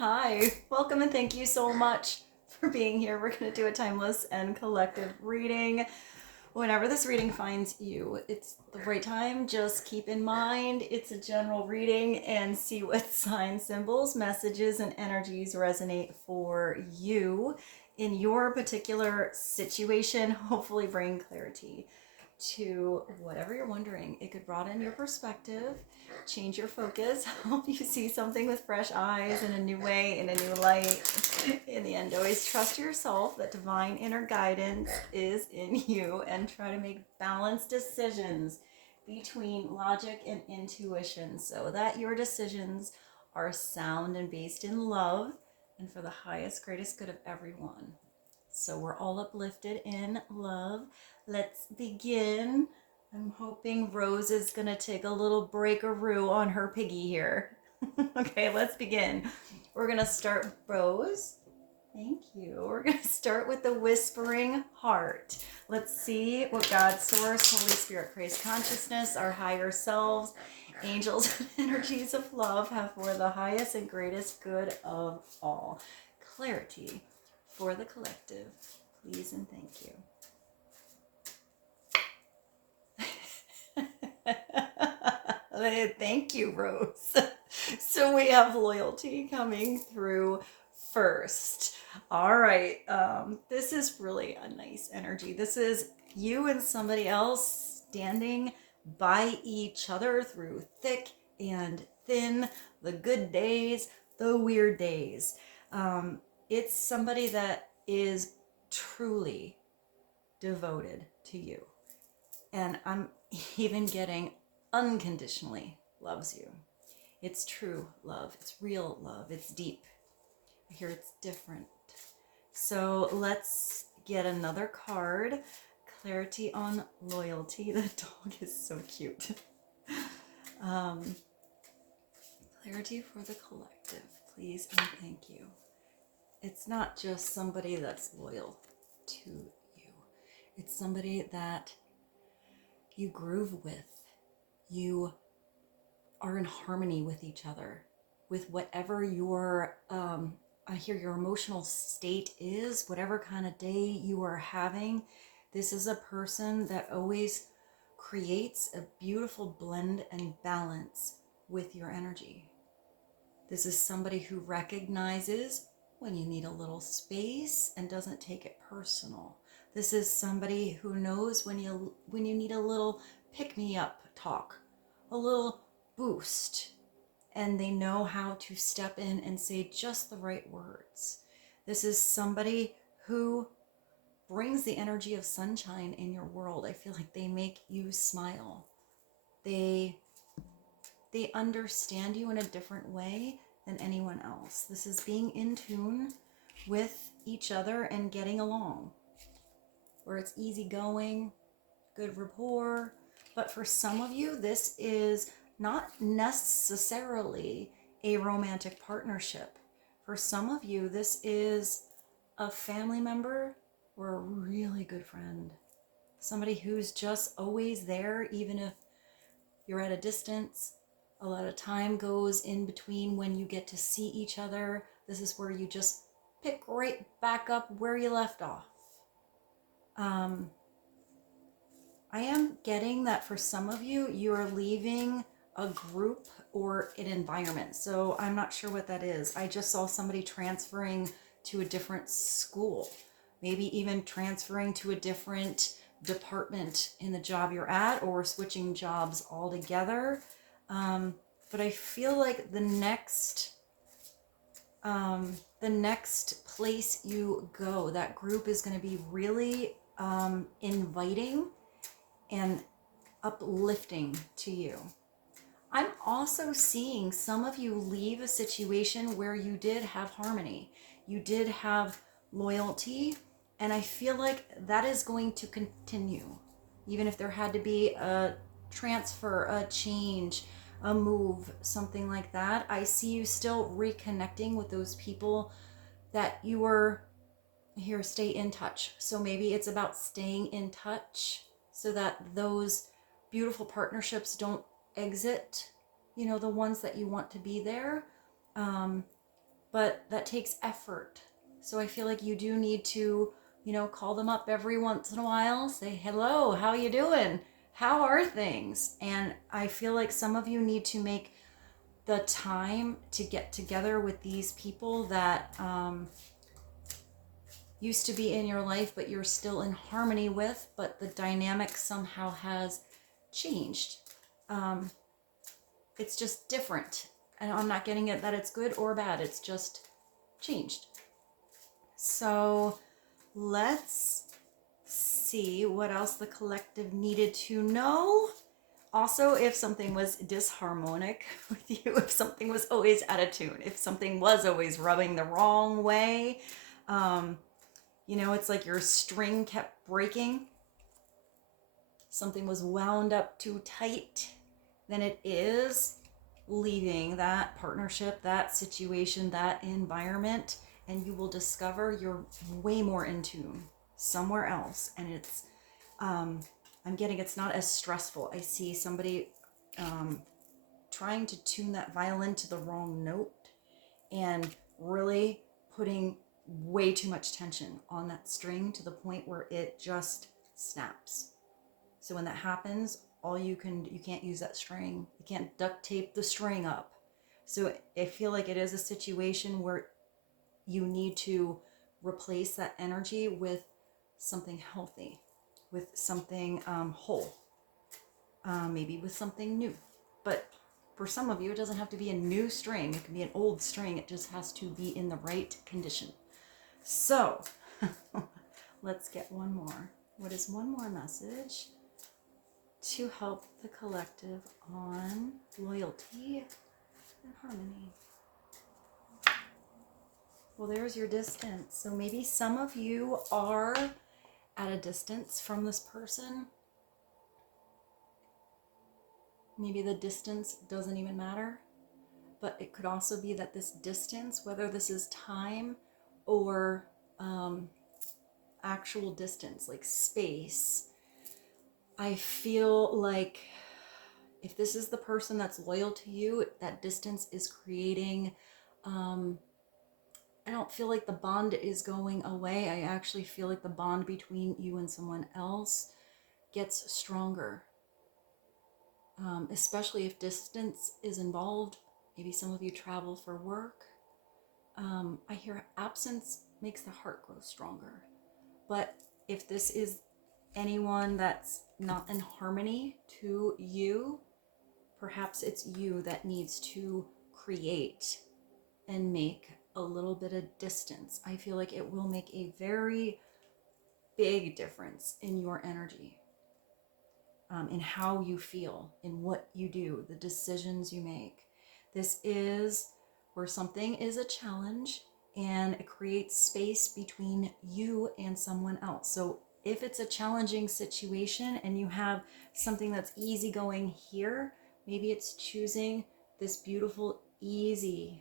Hi, welcome and thank you so much for being here. We're going to do a timeless and collective reading. Whenever this reading finds you, it's the right time. Just keep in mind it's a general reading and see what signs, symbols, messages, and energies resonate for you in your particular situation. Hopefully, bring clarity to whatever you're wondering. It could broaden your perspective, change your focus, help you see something with fresh eyes in a new way, in a new light. In the end, always trust yourself that divine inner guidance is in you and try to make balanced decisions between logic and intuition so that your decisions are sound and based in love and for the highest, greatest good of everyone. So we're all uplifted in love. Let's begin. I'm hoping Rose is going to take a little breakaroo on her piggy here. Okay, let's begin. We're going to start, Rose. Thank you. We're going to start with the whispering heart. Let's see what God, Source, Holy Spirit, Christ Consciousness, our higher selves, angels, and energies of love have for the highest and greatest good of all. Clarity for the collective, please and thank you. Thank you, Rose. So we have loyalty coming through first. All right. This is really a nice energy. This is you and somebody else standing by each other through thick and thin, the good days, the weird days. It's somebody that is truly devoted to you. And I'm even getting unconditionally loves you. It's true love. It's real love. It's deep. I hear it's different. So let's get another card. Clarity on loyalty. The dog is so cute. Clarity for the collective, please and thank you. It's not just somebody that's loyal to you. It's somebody that you groove with. You are in harmony with each other, with whatever your, I hear your emotional state is, whatever kind of day you are having. This is a person that always creates a beautiful blend and balance with your energy. This is somebody who recognizes when you need a little space and doesn't take it personal. This is somebody who knows when you need a little pick-me-up talk, a little boost, and they know how to step in and say just the right words. This is somebody who brings the energy of sunshine in your world. I feel like they make you smile. They understand you in a different way than anyone else. This is being in tune with each other and getting along, where it's easygoing, good rapport. But for some of you, this is not necessarily a romantic partnership. For some of you, this is a family member or a really good friend. Somebody who's just always there, even if you're at a distance. A lot of time goes in between when you get to see each other. This is where you just pick right back up where you left off. I am getting that for some of you, you are leaving a group or an environment. So I'm not sure what that is. I just saw somebody transferring to a different school, maybe even transferring to a different department in the job you're at, or switching jobs altogether. But I feel like the next place you go, that group is going to be really inviting and uplifting to you. I'm also seeing some of you leave a situation where you did have harmony, you did have loyalty, and I feel like that is going to continue. Even if there had to be a transfer, a change, a move, something like that, I see you still reconnecting with those people that you were here. Stay in touch. So maybe it's about staying in touch so that those beautiful partnerships don't exit, the ones that you want to be there. but that takes effort. So I feel like you do need to, call them up every once in a while, say, hello, how you doing? How are things? And I feel like some of you need to make the time to get together with these people that used to be in your life, but you're still in harmony with, but the dynamic somehow has changed. It's just different. And I'm not getting it that it's good or bad. It's just changed. So let's see what else the collective needed to know. Also, if something was disharmonic with you, if something was always out of tune, if something was always rubbing the wrong way, it's like your string kept breaking, something was wound up too tight, then it is leaving that partnership, that situation, that environment, and you will discover you're way more in tune somewhere else. And it's, I'm getting it's not as stressful. I see somebody trying to tune that violin to the wrong note and really putting way too much tension on that string to the point where it just snaps. So when that happens, you can't use that string. You can't duct tape the string up. So I feel like it is a situation where you need to replace that energy with something healthy, with something whole, maybe with something new. But for some of you, it doesn't have to be a new string. It can be an old string. It just has to be in the right condition. So let's get one more. What is one more message to help the collective on loyalty and harmony? Well, there's your distance. So maybe some of you are at a distance from this person. Maybe the distance doesn't even matter, but it could also be that this distance, whether this is time or actual distance, like space, I feel like if this is the person that's loyal to you, that distance is creating, I don't feel like the bond is going away. I actually feel like the bond between you and someone else gets stronger. Especially if distance is involved. Maybe some of you travel for work. I hear absence makes the heart grow stronger. But if this is anyone that's not in harmony to you, perhaps it's you that needs to create and make a little bit of distance. I feel like it will make a very big difference in your energy, in how you feel, in what you do, the decisions you make. This is where something is a challenge and it creates space between you and someone else. So if it's a challenging situation and you have something that's easygoing here, maybe it's choosing this beautiful, easy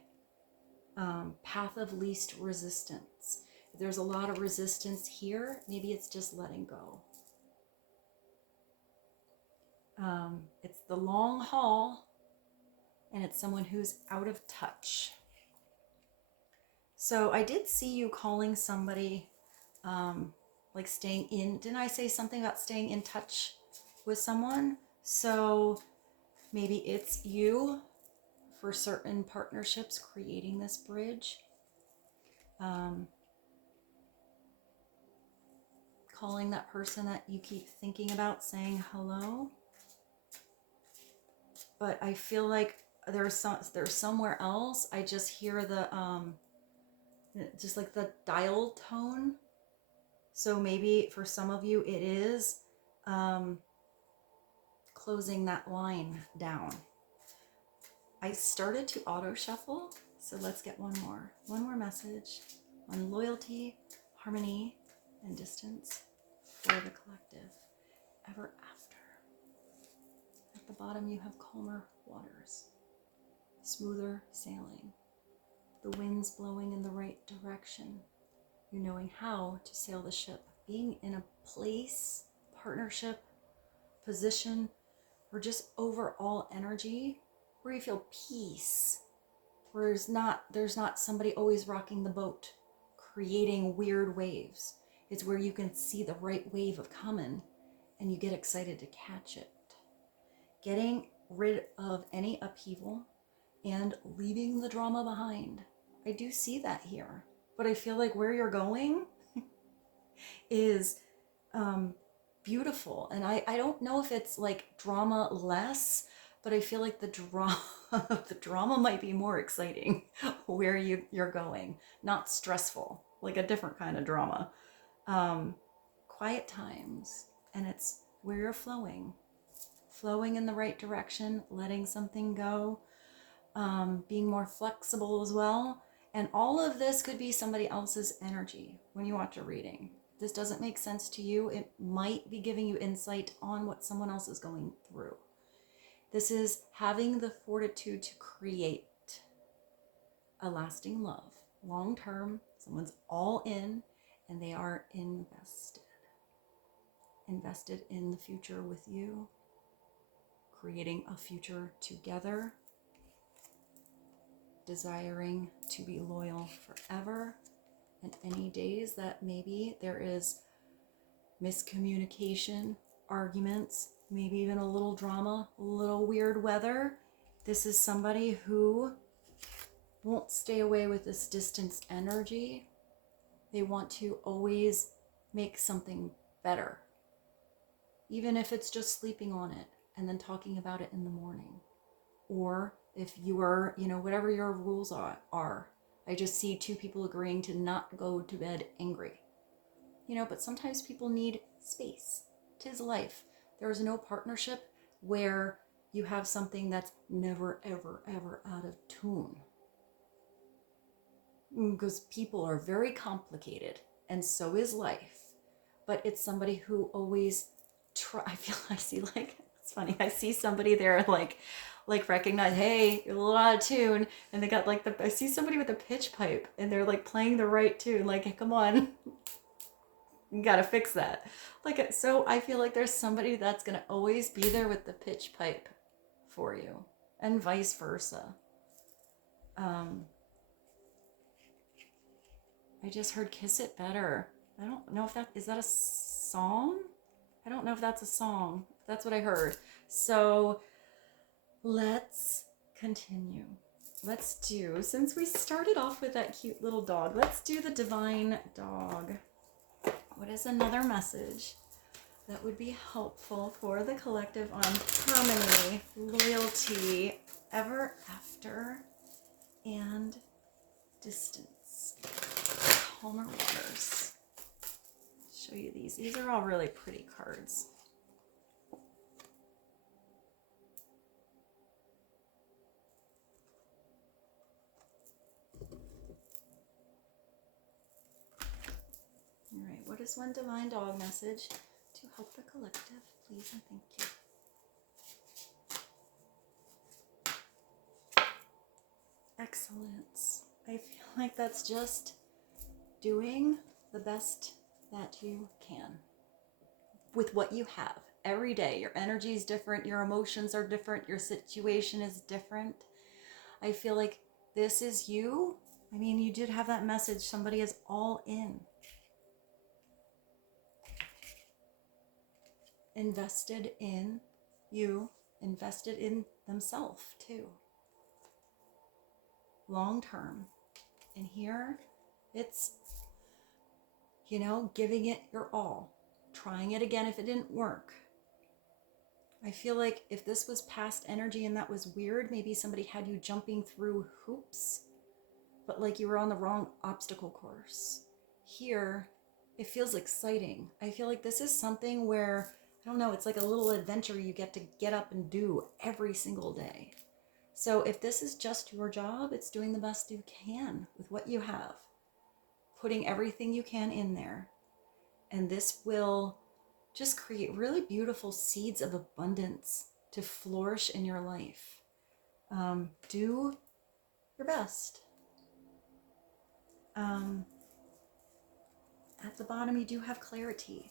path of least resistance. If there's a lot of resistance here, maybe it's just letting go. It's the long haul, and it's someone who's out of touch. So I did see you calling somebody, like staying in. Didn't I say something about staying in touch with someone? So maybe it's you for certain partnerships creating this bridge. Calling that person that you keep thinking about, saying hello. But I feel like there's somewhere else. I just hear the just like the dial tone. So maybe for some of you it is closing that line down. I started to auto shuffle, so let's get one more message on loyalty, harmony, and distance for the collective ever after. At the bottom you have calmer waters, smoother sailing, the winds blowing in the right direction, you knowing how to sail the ship, being in a place, partnership, position, or just overall energy where you feel peace where there's not somebody always rocking the boat, creating weird waves. It's where you can see the right wave of coming and you get excited to catch it. Getting rid of any upheaval and leaving the drama behind. I do see that here, but I feel like where you're going is beautiful. And I don't know if it's like drama less, but I feel like the drama might be more exciting where you're going, not stressful, like a different kind of drama. Quiet times, and it's where you're flowing in the right direction, letting something go, being more flexible as well. And all of this could be somebody else's energy when you watch a reading. If this doesn't make sense to you, it might be giving you insight on what someone else is going through. This is having the fortitude to create a lasting love. Long term, someone's all in and they are invested. Invested in the future with you, creating a future together, desiring to be loyal forever. And any days that maybe there is miscommunication, arguments, maybe even a little drama, a little weird weather, this is somebody who won't stay away with this distance energy. They want to always make something better, even if it's just sleeping on it and then talking about it in the morning. Or if you are, whatever your rules are. I just see two people agreeing to not go to bed angry. But sometimes people need space. 'Tis life. There is no partnership where you have something that's never, ever, ever out of tune. Because people are very complicated, and so is life. But it's somebody who always it's funny. I see somebody there like recognize, hey, you're a little out of tune, and they got I see somebody with a pitch pipe, and they're like playing the right tune. Like, hey, come on, you gotta fix that. So I feel like there's somebody that's gonna always be there with the pitch pipe for you, and vice versa. I just heard "Kiss It Better." I don't know if is that a song? I don't know if that's a song. That's what I heard. So let's continue. Since we started off with that cute little dog, let's do the divine dog. What is another message that would be helpful for the collective on harmony, loyalty, ever after, and distance? Calmer waters. Show you these. These are all really pretty cards. All right, what is one divine dog message to help the collective, please and thank you. Excellence. I feel like that's just doing the best that you can with what you have every day. Your energy is different, your emotions are different, your situation is different. I feel like this is you. I mean, you did have that message. Somebody is all in. Invested in you, invested in themselves too. Long term. And here it's, giving it your all. Trying it again if it didn't work. I feel like if this was past energy and that was weird, maybe somebody had you jumping through hoops, but like you were on the wrong obstacle course. Here, it feels exciting. I feel like this is something where, I don't know, it's like a little adventure you get to get up and do every single day. So if this is just your job, it's doing the best you can with what you have. Putting everything you can in there. And this will just create really beautiful seeds of abundance to flourish in your life. Do your best. At the bottom, you do have clarity.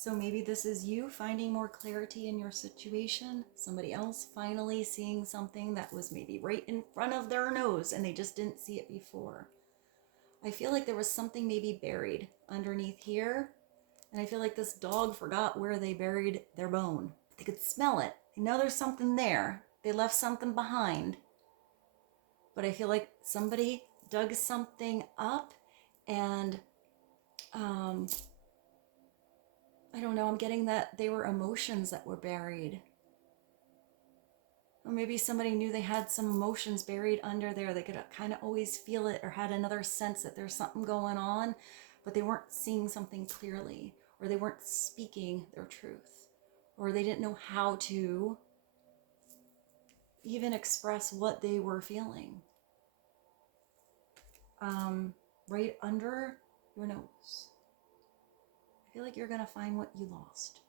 So maybe this is you finding more clarity in your situation, somebody else finally seeing something that was maybe right in front of their nose and they just didn't see it before. I feel like there was something maybe buried underneath here, and I feel like this dog forgot where they buried their bone. They could smell it. They know there's something there. They left something behind. But I feel like somebody dug something up, and I don't know, I'm getting that they were emotions that were buried. Or maybe somebody knew they had some emotions buried under there. They could kind of always feel it, or had another sense that there's something going on, but they weren't seeing something clearly, or they weren't speaking their truth, or they didn't know how to even express what they were feeling. Right under your nose. I feel like you're going to find what you lost.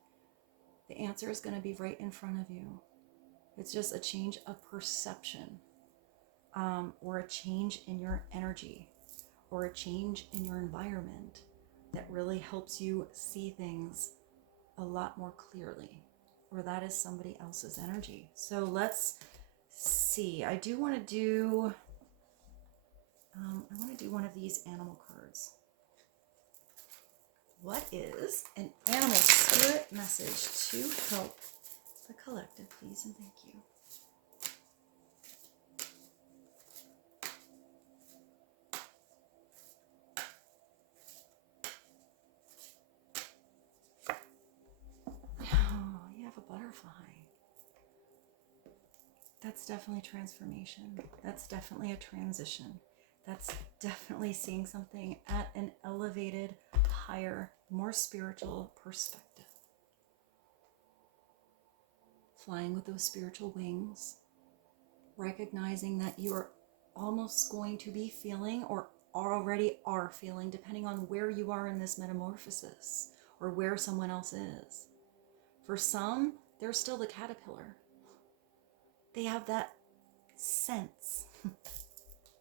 The answer is going to be right in front of you. It's just a change of perception, or a change in your energy, or a change in your environment that really helps you see things a lot more clearly, or that is somebody else's energy. So let's see. I want to do one of these animal cards. What is an animal spirit message to help the collective, please, and thank you. Oh, you have a butterfly. That's definitely transformation. That's definitely a transition. That's definitely seeing something at an elevated, higher, more spiritual perspective. Flying with those spiritual wings, recognizing that you're almost going to be feeling, or already are feeling, depending on where you are in this metamorphosis, or where someone else is. For some, they're still the caterpillar. They have that sense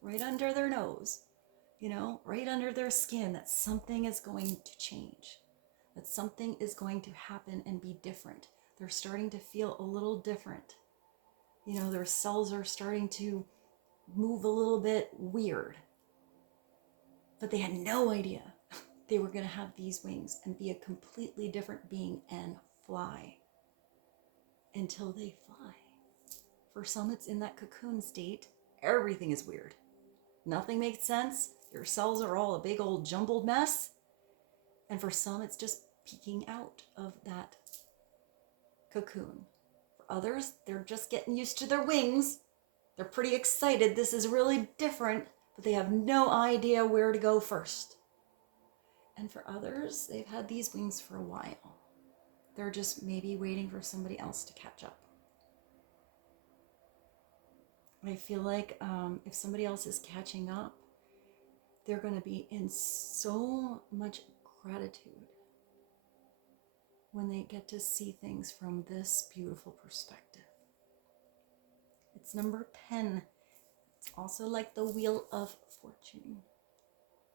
right under their nose, right under their skin, that something is going to change, that something is going to happen and be different. They're starting to feel a little different. Their cells are starting to move a little bit weird. But they had no idea they were going to have these wings and be a completely different being and fly until they fly. For some, it's in that cocoon state. Everything is weird. Nothing makes sense. Your cells are all a big old jumbled mess. And for some, it's just peeking out of that cocoon. For others, they're just getting used to their wings. They're pretty excited. This is really different, but they have no idea where to go first. And for others, they've had these wings for a while. They're just maybe waiting for somebody else to catch up. I feel like if somebody else is catching up, they're going to be in so much gratitude when they get to see things from this beautiful perspective. It's number 10. It's also like the Wheel of Fortune.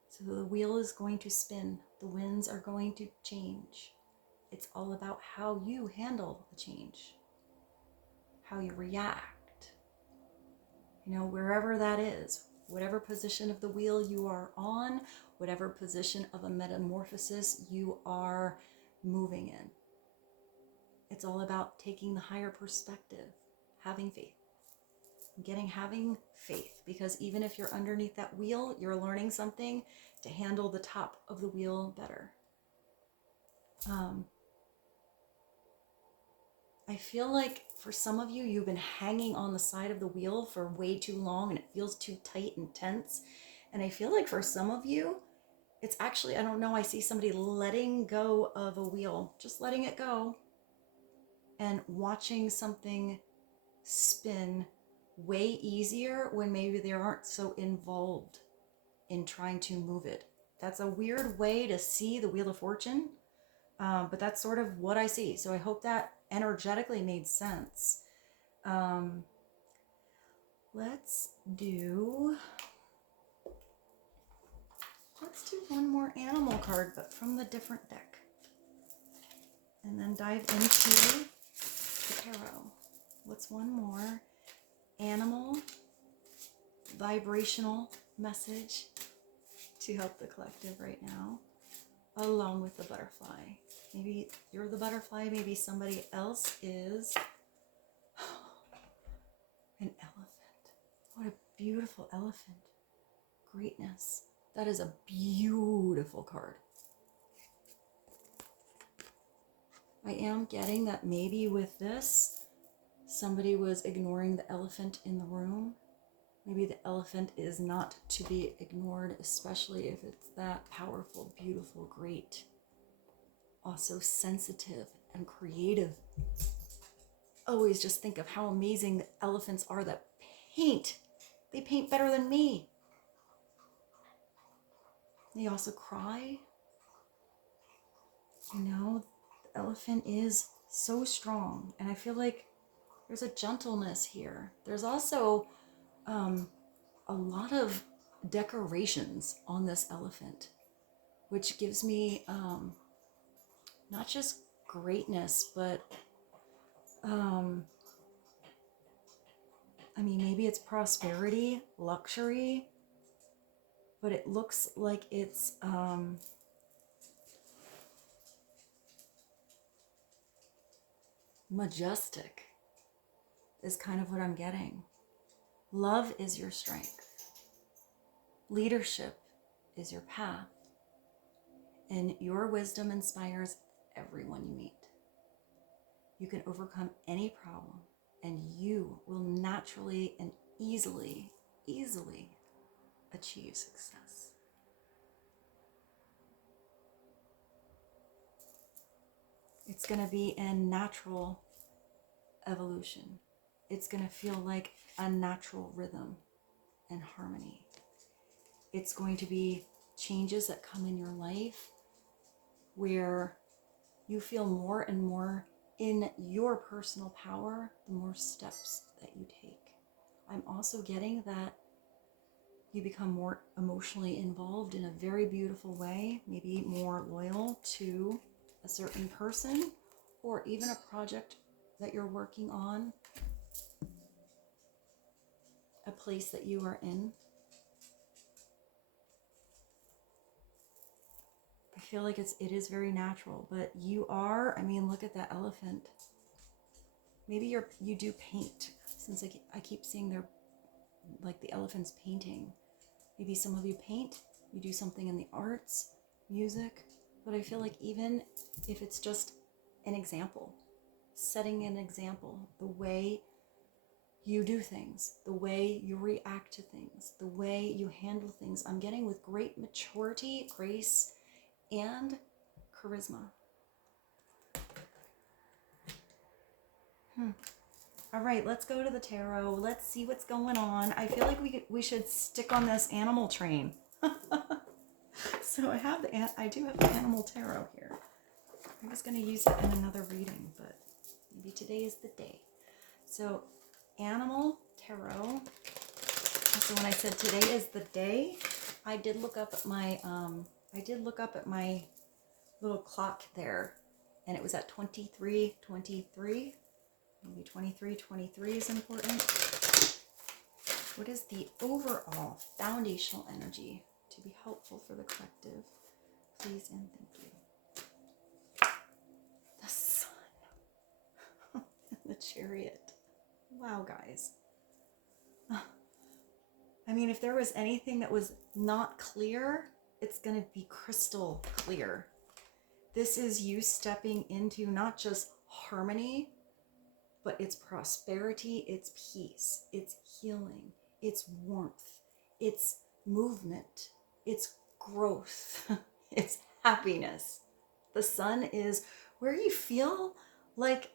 So the wheel is going to spin. The winds are going to change. It's all about how you handle the change, how you react. Wherever that is, whatever position of the wheel you are on, whatever position of a metamorphosis you are moving in. It's all about taking the higher perspective, having faith. Having faith, because even if you're underneath that wheel, you're learning something to handle the top of the wheel better. I feel like for some of you, you've been hanging on the side of the wheel for way too long and it feels too tight and tense. And I feel like for some of you, it's actually, I don't know, I see somebody letting go of a wheel, just letting it go and watching something spin way easier when maybe they aren't so involved in trying to move it. That's a weird way to see the Wheel of Fortune, but that's sort of what I see. So I hope that energetically made sense. Let's do one more animal card, but from the different deck. and then dive into the tarot. What's one more animal vibrational message to help the collective right now, along with the butterfly? Maybe you're the butterfly, maybe somebody else is an elephant. What a beautiful elephant. Greatness. That is a beautiful card. I am getting that maybe with this, somebody was ignoring the elephant in the room. Maybe the elephant is not to be ignored, especially if it's that powerful, beautiful, great, also sensitive and creative. Always just think of how amazing the elephants are that paint. They paint better than me. They also cry. You know, the elephant is so strong, and I feel like there's a gentleness here. There's also a lot of decorations on this elephant, which gives me not just greatness, but I mean, maybe it's prosperity, luxury, but it looks like it's majestic is kind of what I'm getting. Love is your strength. Leadership is your path. And your wisdom inspires everyone you meet. You can overcome any problem, and you will naturally and easily achieve success. It's going to be a natural evolution. It's going to feel like a natural rhythm and harmony. It's going to be changes that come in your life where you feel more and more in your personal power the more steps that you take. I'm also getting that you become more emotionally involved in a very beautiful way, maybe more loyal to a certain person or even a project that you're working on, a place that you are in. I feel like it is very natural, but you are, I mean, look at that elephant. Maybe you do paint, since I keep seeing they're like the elephant's painting. Maybe some of you paint, you do something in the arts, music, but I feel like even if it's just an example, setting an example, the way you do things, the way you react to things, the way you handle things, I'm getting with great maturity, grace, and charisma. All right, let's go to the tarot. Let's see what's going on. I feel like we should stick on this animal train. So I do have the animal tarot here. I was going to use it in another reading, but maybe today is the day. So animal tarot. So when I said today is the day, I did look up at my little clock there, and it was at 23:23. Maybe 23:23 is important. What is the overall foundational energy to be helpful for the collective? Please and thank you. The sun. The chariot. Wow, guys. I mean, if there was anything that was not clear, it's going to be crystal clear. This is you stepping into not just harmony, but it's prosperity, it's peace, it's healing, it's warmth, it's movement, it's growth, it's happiness. The sun is where you feel like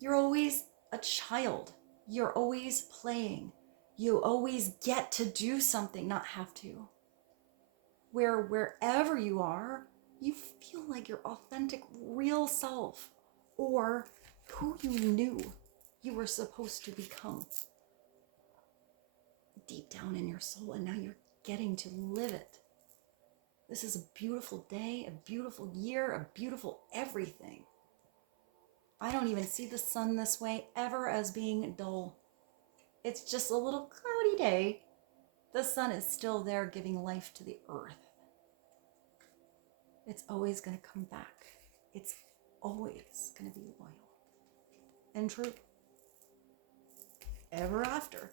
you're always a child. You're always playing. You always get to do something, not have to. Wherever you are, you feel like your authentic, real self, or who you knew you were supposed to become deep down in your soul, and now you're getting to live it. This is a beautiful day, a beautiful year, a beautiful everything. I don't even see the sun this way ever as being dull. It's just a little cloudy day. The sun is still there giving life to the earth. It's always going to come back. It's always going to be loyal and true. Ever after.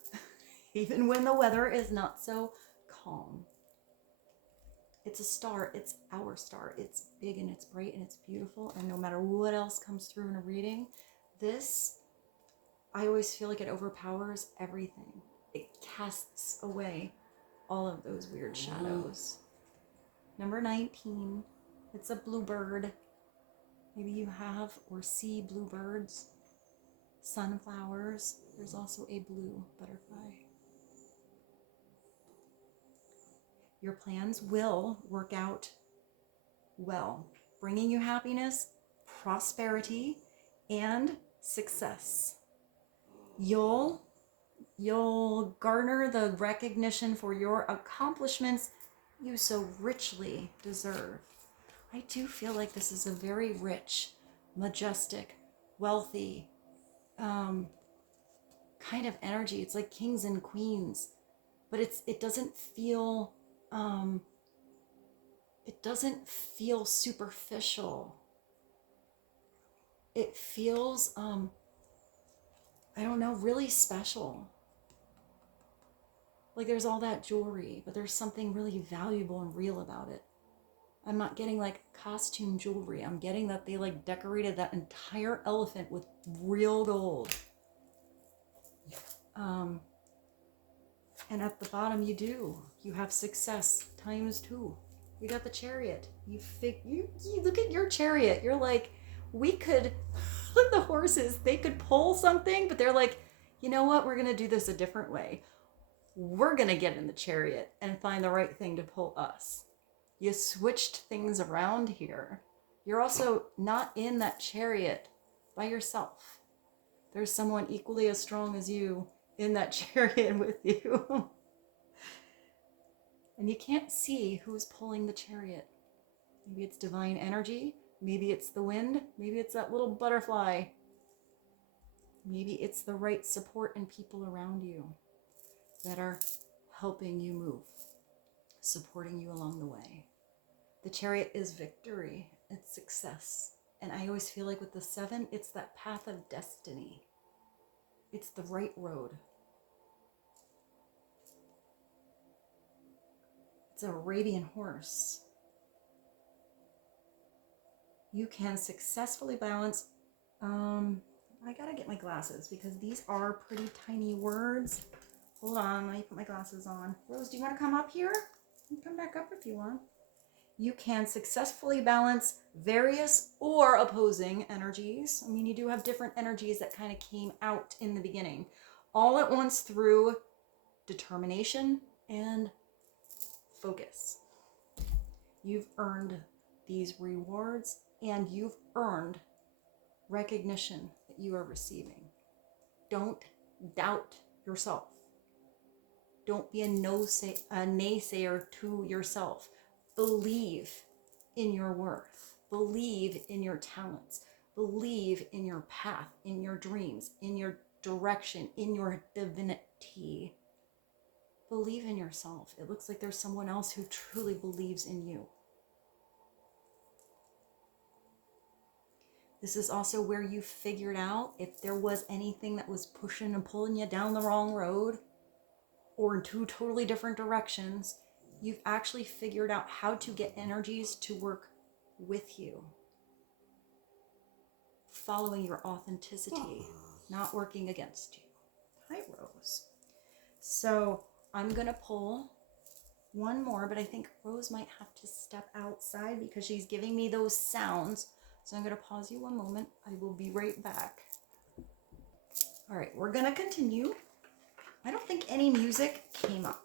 Even when the weather is not so calm. It's a star. It's our star. It's big and it's bright and it's beautiful. And no matter what else comes through in a reading, this, I always feel like it overpowers everything. It casts away all of those weird shadows. Number 19. It's a bluebird. Maybe you have or see bluebirds, sunflowers. There's also a blue butterfly. Your plans will work out well, bringing you happiness, prosperity, and success. You'll garner the recognition for your accomplishments you so richly deserve. I do feel like this is a very rich, majestic, wealthy kind of energy. It's like kings and queens, but it doesn't feel superficial. It feels I don't know, really special. Like there's all that jewelry, but there's something really valuable and real about it. I'm not getting like costume jewelry. I'm getting that they like decorated that entire elephant with real gold. And at the bottom you have success times 2. You got the chariot. You look at your chariot. You're like, we could, look at the horses. They could pull something, but they're like, you know what? We're going to do this a different way. We're going to get in the chariot and find the right thing to pull us. You switched things around here. You're also not in that chariot by yourself. There's someone equally as strong as you in that chariot with you. And you can't see who's pulling the chariot. Maybe it's divine energy. Maybe it's the wind. Maybe it's that little butterfly. Maybe it's the right support and people around you that are helping you move, supporting you along the way. The chariot is victory. It's success. And I always feel like with the 7, it's that path of destiny. It's the right road. It's an Arabian horse. You can successfully balance. I gotta get my glasses because these are pretty tiny words. Hold on, let me put my glasses on. Rose, do you want to come up here? You can come back up if you want. You can successfully balance various or opposing energies. I mean, you do have different energies that kind of came out in the beginning, all at once through determination and focus. You've earned these rewards and you've earned recognition that you are receiving. Don't doubt yourself. Don't be a naysayer to yourself. Believe in your worth. Believe in your talents. Believe in your path, in your dreams, in your direction, in your divinity. Believe in yourself. It looks like there's someone else who truly believes in you. This is also where you figured out if there was anything that was pushing and pulling you down the wrong road or in 2 totally different directions. You've actually figured out how to get energies to work with you. Following your authenticity, not working against you. Hi, Rose. So I'm going to pull one more, but I think Rose might have to step outside because she's giving me those sounds. So I'm going to pause you one moment. I will be right back. All right, we're going to continue. I don't think any music came up.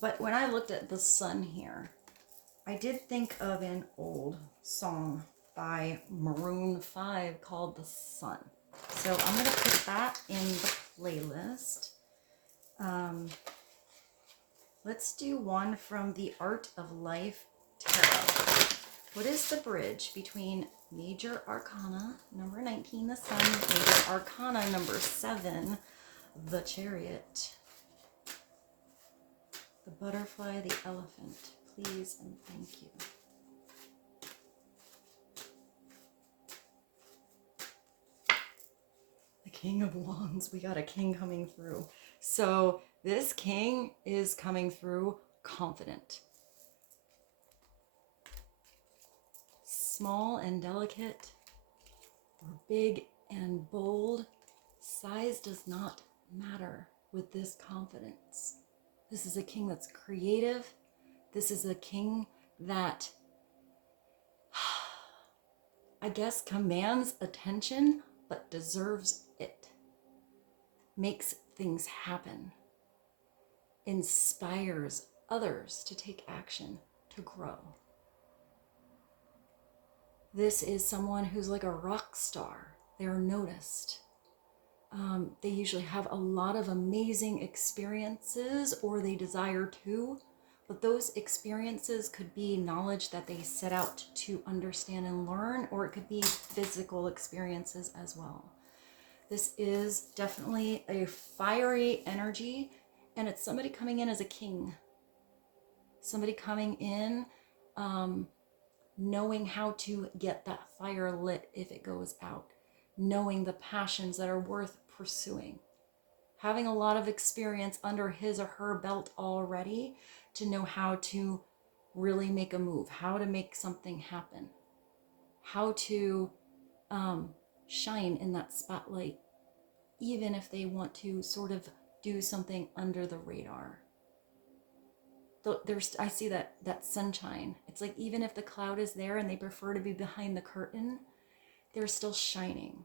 But when I looked at the sun here, I did think of an old song by Maroon 5 called The Sun. So I'm going to put that in the playlist. Let's do one from the Art of Life Tarot. What is the bridge between Major Arcana number 19, the Sun, Major Arcana number 7, the Chariot, the Butterfly, the Elephant? Please and thank you. The King of Wands. We got a king coming through. So this king is coming through confident. Small and delicate, or big and bold, size does not matter with this confidence. This is a king that's creative. This is a king that, I guess, commands attention, but deserves it. Makes things happen. Inspires others to take action, to grow. This is someone who's like a rock star. They're noticed. They usually have a lot of amazing experiences, or they desire to, but those experiences could be knowledge that they set out to understand and learn, or it could be physical experiences as well. This is definitely a fiery energy, and it's somebody coming in as a king. Somebody coming in knowing how to get that fire lit if it goes out. Knowing the passions that are worth pursuing. Having a lot of experience under his or her belt already to know how to really make a move, how to make something happen, how to shine in that spotlight, even if they want to sort of do something under the radar. I see that sunshine. It's like even if the cloud is there and they prefer to be behind the curtain, they're still shining.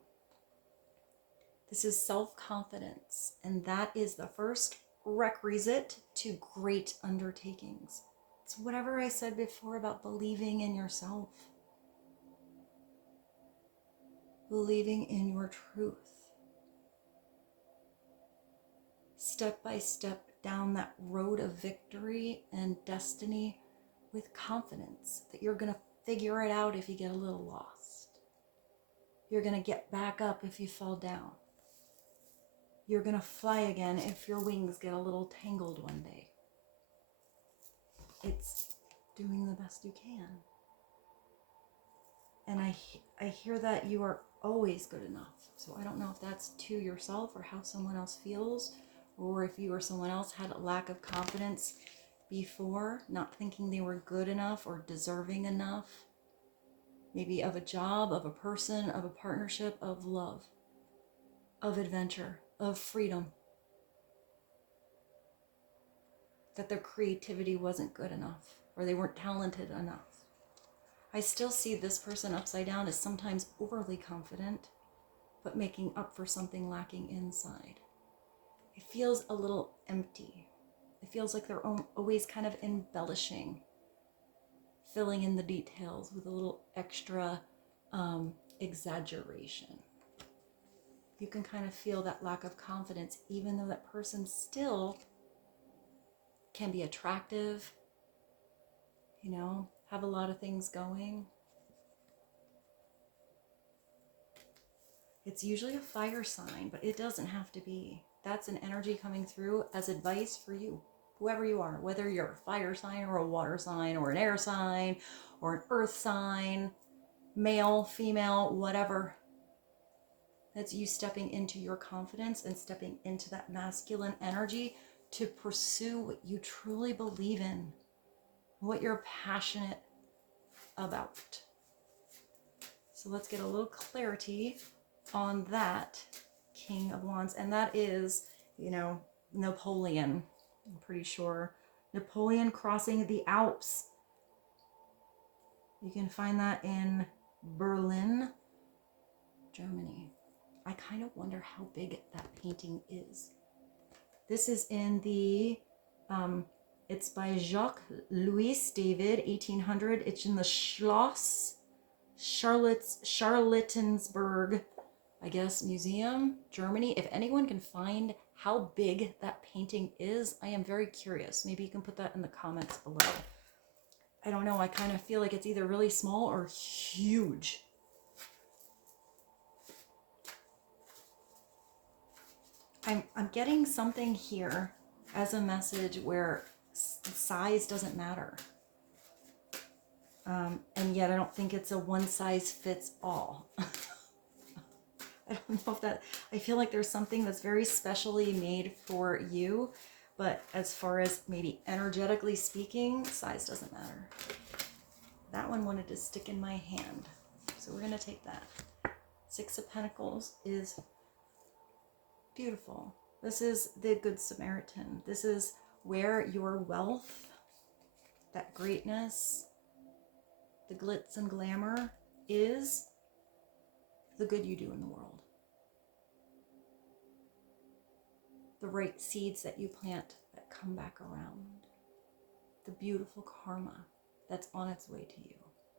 This is self-confidence, and that is the first requisite to great undertakings. It's whatever I said before about believing in yourself. Believing in your truth. Step by step down that road of victory and destiny with confidence that you're going to figure it out if you get a little lost. You're going to get back up if you fall down. You're going to fly again if your wings get a little tangled one day. It's doing the best you can. And I hear that you are always good enough. So I don't know if that's to yourself or how someone else feels, or if you or someone else had a lack of confidence before, not thinking they were good enough or deserving enough, maybe of a job, of a person, of a partnership, of love, of adventure, of freedom, that their creativity wasn't good enough or they weren't talented enough. I still see this person upside down as sometimes overly confident, but making up for something lacking inside. It feels a little empty. It feels like they're always kind of embellishing, filling in the details with a little extra exaggeration. You can kind of feel that lack of confidence, even though that person still can be attractive, have a lot of things going. It's usually a fire sign, but it doesn't have to be. That's an energy coming through as advice for you, whoever you are, whether you're a fire sign or a water sign or an air sign or an earth sign, male, female, whatever. That's you stepping into your confidence and stepping into that masculine energy to pursue what you truly believe in, what you're passionate about. So let's get a little clarity on that King of Wands. And that is, Napoleon. I'm pretty sure. Napoleon crossing the Alps. You can find that in Berlin, Germany. I kind of wonder how big that painting is. This is in the, it's by Jacques Louis David, 1800. It's in the Schloss Charlottenburg, I guess, Museum, Germany. If anyone can find how big that painting is, I am very curious. Maybe you can put that in the comments below. I don't know, I kind of feel like it's either really small or huge. I'm getting something here as a message where size doesn't matter. And yet I don't think it's a one size fits all. I don't know if that, I feel like there's something that's very specially made for you, but as far as maybe energetically speaking, size doesn't matter. That one wanted to stick in my hand, so we're going to take that. Six of Pentacles is beautiful. This is the Good Samaritan. This is where your wealth, that greatness, the glitz and glamour is the good you do in the world. The right seeds that you plant that come back around. The beautiful karma that's on its way to you.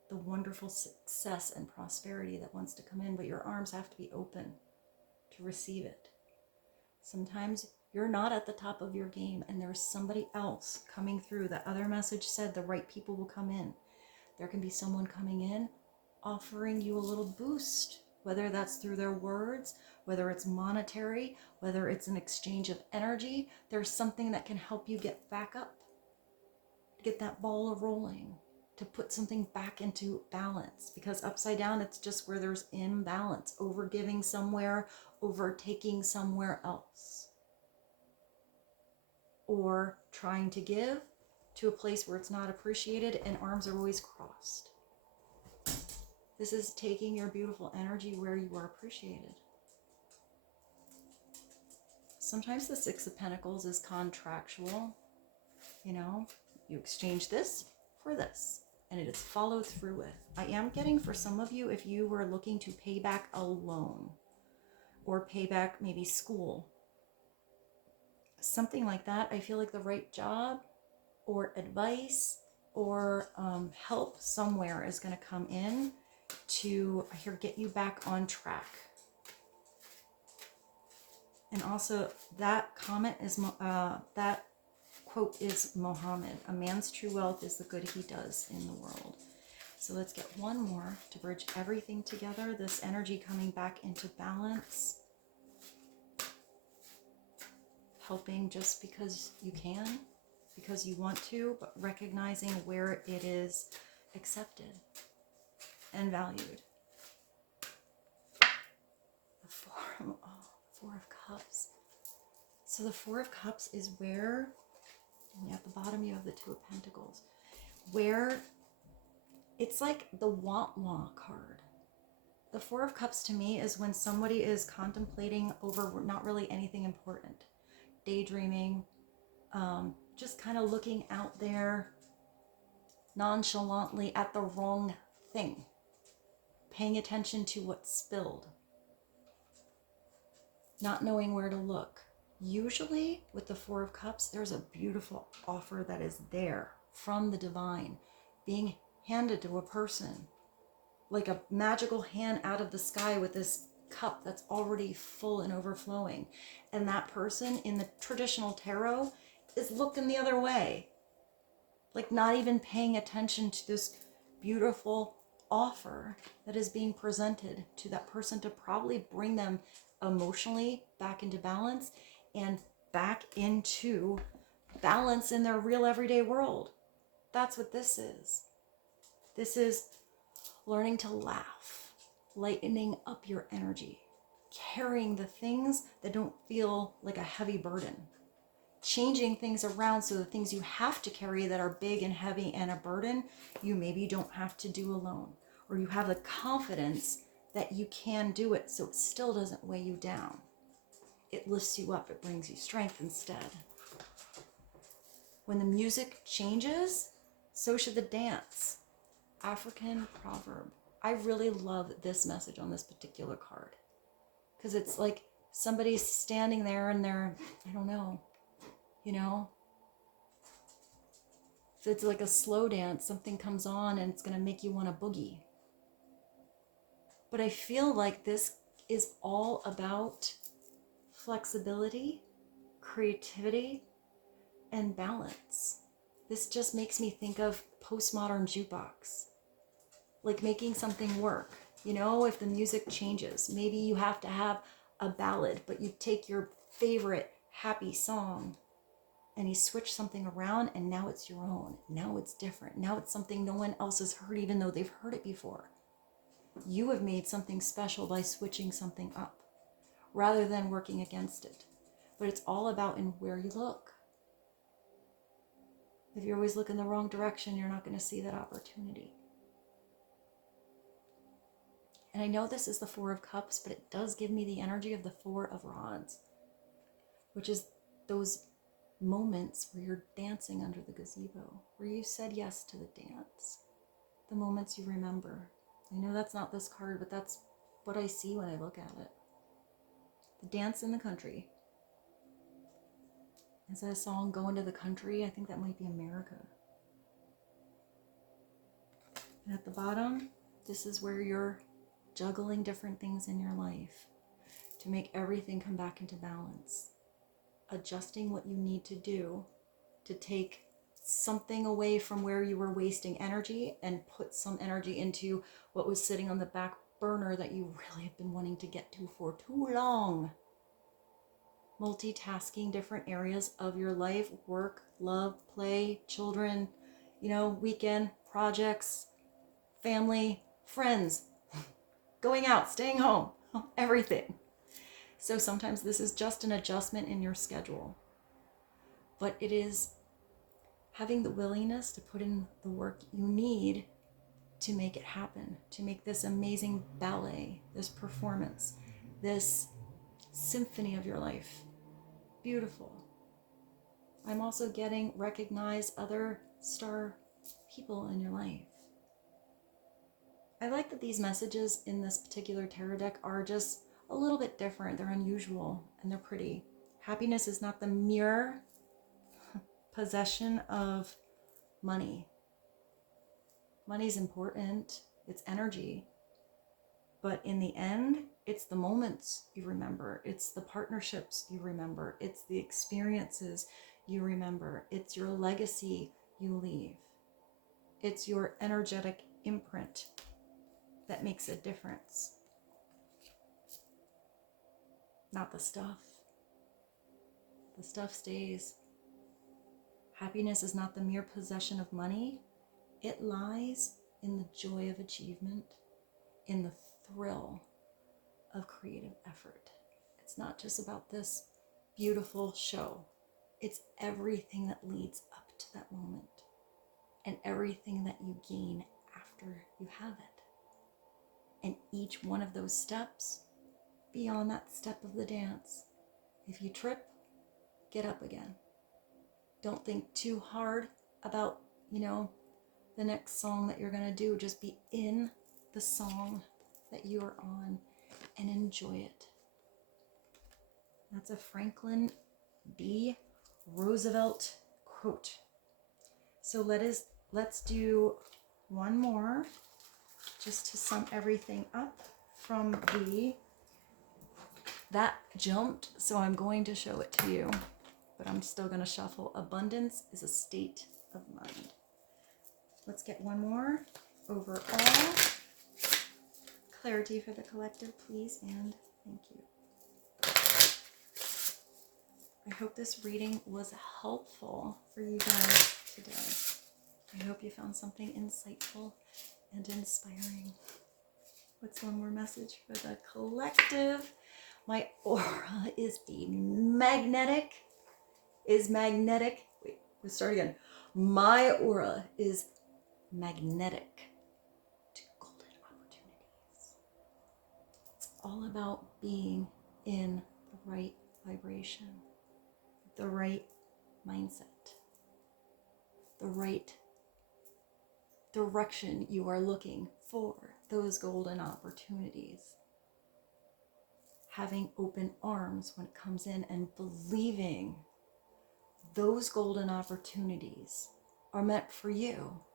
The wonderful success and prosperity that wants to come in, but your arms have to be open to receive it. Sometimes you're not at the top of your game and there's somebody else coming through. That other message said the right people will come in. There can be someone coming in offering you a little boost, whether that's through their words, whether it's monetary, whether it's an exchange of energy. There's something that can help you get back up, to get that ball rolling, to put something back into balance, because upside down, it's just where there's imbalance, overgiving somewhere, overtaking somewhere else, or trying to give to a place where it's not appreciated and arms are always crossed. This is taking your beautiful energy where you are appreciated. Sometimes the Six of Pentacles is contractual. You know, you exchange this for this, and it is followed through with. I am getting for some of you, if you were looking to pay back a loan or pay back maybe school, something like that, I feel like the right job or advice or help somewhere is going to come in to, I hear, get you back on track. And also that comment is, that quote is Mohammed. A man's true wealth is the good he does in the world. So let's get one more to bridge everything together. This energy coming back into balance. Helping just because you can, because you want to, but recognizing where it is accepted and valued. The Four of Cups. So the Four of Cups is where, and at the bottom you have the Two of Pentacles, where it's like the want card. The Four of Cups to me is when somebody is contemplating over not really anything important, daydreaming, just kind of looking out there nonchalantly at the wrong thing, paying attention to what's spilled, not knowing where to look. Usually with the Four of Cups, there's a beautiful offer that is there from the divine, being handed to a person, like a magical hand out of the sky with this cup that's already full and overflowing. And that person in the traditional tarot is looking the other way, like not even paying attention to this beautiful offer that is being presented to that person to probably bring them emotionally back into balance and back into balance in their real everyday world. That's what this is. This is learning to laugh, lightening up your energy, carrying the things that don't feel like a heavy burden, changing things around so the things you have to carry that are big and heavy and a burden, you maybe don't have to do alone, or you have the confidence that you can do it so it still doesn't weigh you down. It lifts you up, it brings you strength instead. When the music changes, so should the dance. African proverb. I really love this message on this particular card, because it's like somebody's standing there and they're, I don't know, you know, if it's like a slow dance, something comes on and it's going to make you want to boogie. But I feel like this is all about flexibility, creativity, and balance. This just makes me think of Postmodern Jukebox. Like making something work. You know, if the music changes, maybe you have to have a ballad, but you take your favorite happy song and you switch something around, and now it's your own. Now it's different. Now it's something no one else has heard, even though they've heard it before. You have made something special by switching something up rather than working against it. But it's all about in where you look. If you always look in the wrong direction, you're not going to see that opportunity. And I know this is the Four of Cups, but it does give me the energy of the Four of Rods, which is those moments where you're dancing under the gazebo, where you said yes to the dance, the moments you remember. I know that's not this card, but that's what I see when I look at it. The dance in the country. Is that a song, Going to the Country? I think that might be America. And at the bottom, this is where you're juggling different things in your life to make everything come back into balance. Adjusting what you need to do to take something away from where you were wasting energy and put some energy into what was sitting on the back burner that you really have been wanting to get to for too long. Multitasking different areas of your life, work, love, play, children, weekend, projects, family, friends, going out, staying home, everything. So sometimes this is just an adjustment in your schedule, but it is having the willingness to put in the work you need to make it happen, to make this amazing ballet, this performance, this symphony of your life beautiful. I'm also getting recognize other star people in your life. I like that these messages in this particular tarot deck are just a little bit different. They're unusual and they're pretty. Happiness is not the mere possession of money. Money's important. It's energy. But in the end, it's the moments you remember. It's the partnerships you remember. It's the experiences you remember. It's your legacy you leave. It's your energetic imprint that makes a difference. Not the stuff. The stuff stays. Happiness is not the mere possession of money. It lies in the joy of achievement, in the thrill of creative effort. It's not just about this beautiful show. It's everything that leads up to that moment and everything that you gain after you have it. And each one of those steps beyond that step of the dance. If you trip, get up again. Don't think too hard about, the next song that you're going to do. Just be in the song that you are on and enjoy it. That's a Franklin D. Roosevelt quote. So let's do one more just to sum everything up from that jumped, so I'm going to show it to you, but I'm still going to shuffle. Abundance is a state of mind. Let's get one more. Overall, clarity for the collective, please, and thank you. I hope this reading was helpful for you guys today. I hope you found something insightful and inspiring. What's one more message for the collective? My aura is magnetic. Wait, let's start again. My aura is magnetic to golden opportunities. It's all about being in the right vibration, the right mindset, the right direction you are looking for those golden opportunities. Having open arms when it comes in and believing those golden opportunities are meant for you.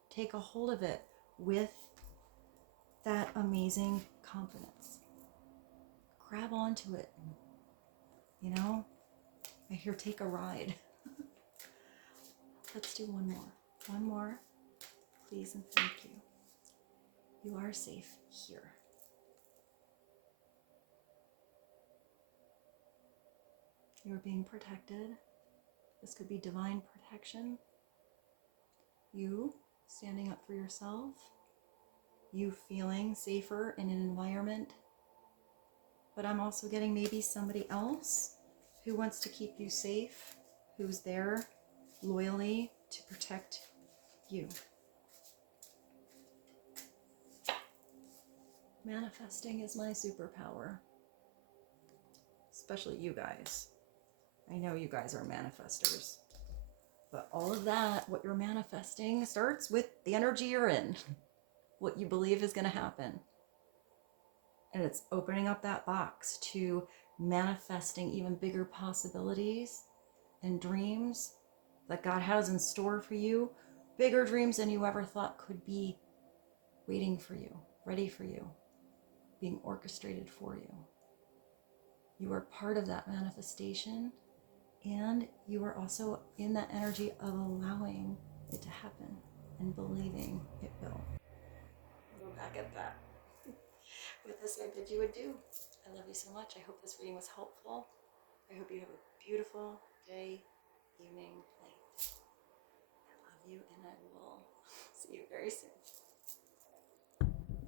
Take a hold of it with that amazing confidence. Grab onto it. I hear take a ride. Let's do one more. One more. Please and thank you. You are safe here. You're being protected. This could be divine protection. You standing up for yourself. You feeling safer in an environment. But I'm also getting maybe somebody else who wants to keep you safe, who's there loyally to protect you. Manifesting is my superpower. Especially you guys. I know you guys are manifestors. But all of that, what you're manifesting, starts with the energy you're in. What you believe is going to happen. And it's opening up that box to manifesting even bigger possibilities and dreams that God has in store for you. Bigger dreams than you ever thought could be waiting for you, ready for you, being orchestrated for you. You are part of that manifestation, and you are also in that energy of allowing it to happen and believing it will. Go back at that. With this, I bid you adieu. I love you so much. I hope this reading was helpful. I hope you have a beautiful day, evening, night. I love you, and I will see you very soon.